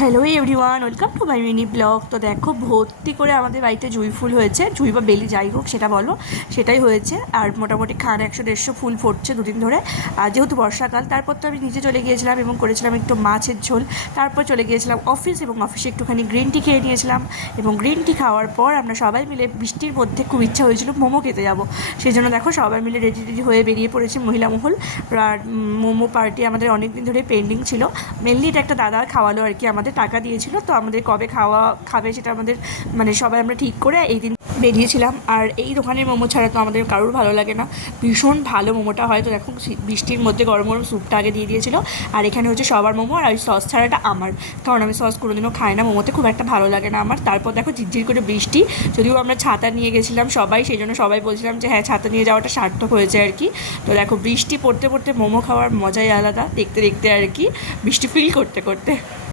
Hello everyone, welcome to my mini blog. তো দেখো ভর্তি করে আমাদের বাড়িতে জুঁই ফুল হয়েছে, জুঁই বা বেলি যাই হোক সেটা বলো, সেটাই হয়েছে। আর মোটামুটি 100-150 ফুল ফুটছে দুদিন ধরে। আর যেহেতু বর্ষাকাল, তারপর তো আমি নিচে চলে গিয়েছিলাম এবং করেছিলাম একটু মাছের ঝোল। তারপর চলে গিয়েছিলাম অফিস, এবং অফিসে একটুখানি গ্রিন টি খেয়ে নিয়েছিলাম। এবং গ্রিন টি খাওয়ার পর আমরা সবাই মিলে, বৃষ্টির মধ্যে খুব ইচ্ছা হয়েছিল মোমো খেতে যাবো, সেই জন্য দেখো সবাই মিলে রেডি রেডি হয়ে বেরিয়ে পড়েছি মহিলা মহল। আর মোমো পার্টি আমাদের অনেক দিন ধরে পেন্ডিং ছিল। মেনলি এটা একটা দাদা খাওয়ালো আর কি, আমাদের টাকা দিয়েছিল, তো আমাদের কবে খাবে সেটা আমাদের মানে সবাই আমরা ঠিক করে এই দিন বেরিয়েছিলাম। আর এই দোকানের মোমো ছাড়া তো আমাদের কারোর ভালো লাগে না, ভীষণ ভালো মোমোটা হয়। তো দেখো বৃষ্টির মধ্যে গরম গরম স্যুপটা আগে দিয়ে দিয়েছিল। আর এখানে হচ্ছে সবার মোমো, আর ওই সস ছাড়াটা আমার, কারণ আমি সস কোনোদিনও খাই না, মোমোতে খুব একটা ভালো লাগে না আমার। তারপর দেখো ঝিরঝির করে বৃষ্টি, যদিও আমরা ছাতা নিয়ে গেছিলাম সবাই, সেই জন্য সবাই বলছিলাম যে হ্যাঁ ছাতা নিয়ে যাওয়াটা সার্থক হয়েছে আর কি। তো দেখো বৃষ্টি পড়তে পড়তে মোমো খাওয়ার মজাই আলাদা, দেখতে দেখতে আর কি, বৃষ্টি ফিল করতে করতে।